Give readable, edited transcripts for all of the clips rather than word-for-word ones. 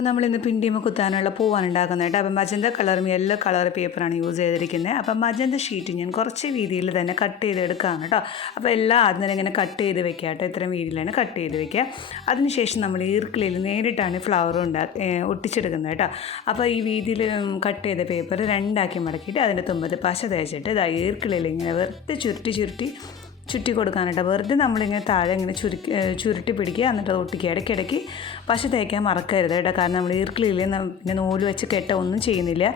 അപ്പോൾ നമ്മളിന്ന് പിണ്ടിയുമ്പോൾ കുത്താനുള്ള പൂവാണ് ഉണ്ടാക്കുന്നത്. അപ്പം മജന്ത കളറും യെല്ലോ കളർ പേപ്പറാണ് യൂസ് ചെയ്തിരിക്കുന്നത്. അപ്പം മജന്ത ഷീറ്റ് ഞാൻ കുറച്ച് വീതിയിൽ തന്നെ കട്ട് ചെയ്തെടുക്കുകയാണ് കേട്ടോ. അപ്പോൾ എല്ലാം ആദ്യം തന്നെ ഇങ്ങനെ കട്ട് ചെയ്ത് വെക്കുക കേട്ടോ. ഇത്രയും വീതിയിലാണ് കട്ട് ചെയ്ത് വെക്കുക. അതിനുശേഷം നമ്മൾ ഈർക്കിളിൽ നേരിട്ടാണ് ഫ്ലവർ ഒട്ടിച്ചെടുക്കുന്നത് കേട്ടോ. അപ്പോൾ ഈ വീതിയിൽ കട്ട് ചെയ്ത പേപ്പർ രണ്ടാക്കി മടക്കിയിട്ട് അതിൻ്റെ തുമ്പത്ത് പശ തേച്ചിട്ട് ഇതാ ഈർക്കിളിൽ ഇങ്ങനെ വെറുതെ ചുറ്റി കൊടുക്കാനായിട്ട് വെറുതെ നമ്മളിങ്ങനെ താഴെ ഇങ്ങനെ ചുരുട്ടി പിടിക്കുക, എന്നിട്ട് അത് ഒട്ടിക്കുക. ഇടയ്ക്കിടയ്ക്ക് പശ തേക്കാൻ മറക്കരുത് കേട്ടോ. കാരണം നമ്മൾ ഈർക്കിളിൽ പിന്നെ നൂല് വെച്ച് കെട്ട ഒന്നും ചെയ്യുന്നില്ല,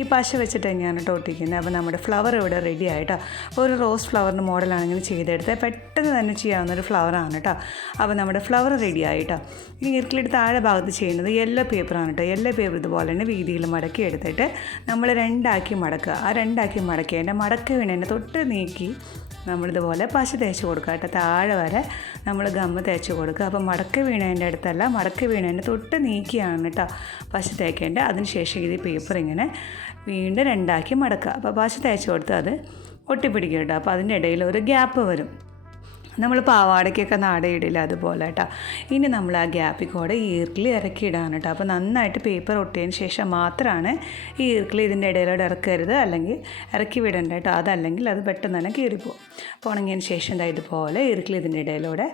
ഈ പശ വെച്ചിട്ട് തന്നെയാണ് കേട്ടോ ഒട്ടിക്കുന്നത്. അപ്പോൾ നമ്മുടെ ഫ്ലവർ ഇവിടെ റെഡി ആയിട്ടോ. അപ്പോൾ ഒരു റോസ് ഫ്ലവറിൻ്റെ മോഡലാണ് ഇങ്ങനെ ചെയ്തെടുത്തത്. പെട്ടെന്ന് തന്നെ ചെയ്യാവുന്നൊരു ഫ്ലവറാണ് കേട്ടോ. അപ്പോൾ നമ്മുടെ ഫ്ലവർ റെഡി ആയിട്ടോ. ഇനി ഈർക്കിളിയുടെ താഴെ ഭാഗത്ത് ചെയ്യുന്നത് യെല്ലോ പേപ്പറാണ് കേട്ടോ. യെല്ലോ പേപ്പർ ഇതുപോലെ തന്നെ വീതിയിൽ മടക്കി എടുത്തിട്ട് നമ്മൾ രണ്ടാക്കി മടക്കുക. ആ രണ്ടാക്കി മടക്കി അതിൻ്റെ മടക്ക് വീണതിൻ്റെ തൊട്ട് നീക്കി നമ്മളിതുപോലെ പശ തേച്ച് കൊടുക്കുക കേട്ടോ. താഴെ വരെ നമ്മൾ ഗമ്മ് തേച്ച് കൊടുക്കുക. അപ്പോൾ മടക്ക് വീണതിൻ്റെ അടുത്തല്ല, മടക്ക് വീണതിൻ്റെ തൊട്ട് നീക്കിയാണ് കേട്ടോ പശ തേക്കേണ്ടത്. അതിനുശേഷം ഇത് പേപ്പർ ഇങ്ങനെ വീണ്ടും രണ്ടാക്കി മടക്കുക. അപ്പോൾ പശ തേച്ച് കൊടുത്ത് അത് ഒട്ടിപ്പിടിക്കും കേട്ടോ. അപ്പോൾ അതിൻ്റെ ഇടയിൽ ഒരു ഗ്യാപ്പ് വരും. നമ്മൾ പാവാടയ്ക്കൊക്കെ നാടയിടില്ല അതുപോലെ കേട്ടോ. ഇനി നമ്മൾ ആ ഗ്യാപ്പിൽ കൂടെ ഈർക്കിളി ഇറക്കിയിടാണ് കേട്ടോ. അപ്പോൾ നന്നായിട്ട് പേപ്പർ ഒട്ടിയതിന് ശേഷം മാത്രമാണ് ഈ ഈർക്കിളി ഇതിൻ്റെ ഇടയിലൂടെ ഇറക്കരുത്, അല്ലെങ്കിൽ ഇറക്കി വിടണ്ട കേട്ടോ. അതല്ലെങ്കിൽ അത് പെട്ടെന്ന് തന്നെ കീറിപ്പോവും. അപ്പോൾ ഉണങ്ങിയതിന് ശേഷം ഇതുപോലെ ഈർക്കിളി ഇതിൻ്റെ ഇടയിലൂടെ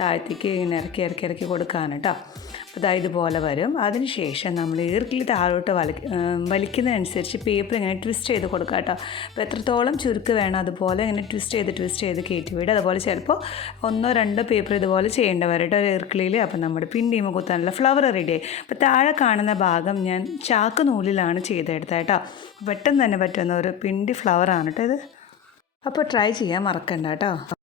താഴത്തേക്ക് ഇങ്ങനെ ഇറക്കി കൊടുക്കാണ് കേട്ടോ. അപ്പോൾ ഇതുപോലെ വരും. അതിനുശേഷം നമ്മൾ ഈർക്കിളി താഴോട്ട് വലിക്കുന്നതനുസരിച്ച് പേപ്പർ ഇങ്ങനെ ട്വിസ്റ്റ് ചെയ്ത് കൊടുക്കുക കേട്ടോ. അപ്പോൾ എത്രത്തോളം ചുരുക്ക് വേണം അതുപോലെ ഇങ്ങനെ ട്വിസ്റ്റ് ചെയ്ത് കയറ്റി വിടുക. അതുപോലെ ചിലപ്പോൾ 1-2 പേപ്പർ ഇതുപോലെ ചെയ്യേണ്ടി വരും കേട്ടോ ഒരു ഈർക്കിളിയിൽ. അപ്പോൾ നമ്മുടെ പിണ്ടിയുമ്പോൾ കുത്താനുള്ള ഫ്ലവർ റെഡിയായി. അപ്പോൾ താഴെ കാണുന്ന ഭാഗം ഞാൻ ചാക്ക് നൂലിലാണ് ചെയ്തെടുത്തത് കേട്ടോ. പെട്ടെന്ന് തന്നെ പറ്റുന്ന ഒരു പിണ്ടി ഫ്ലവറാണ് കേട്ടോ ഇത്. അപ്പോൾ ട്രൈ ചെയ്യാൻ മറക്കണ്ട കേട്ടോ.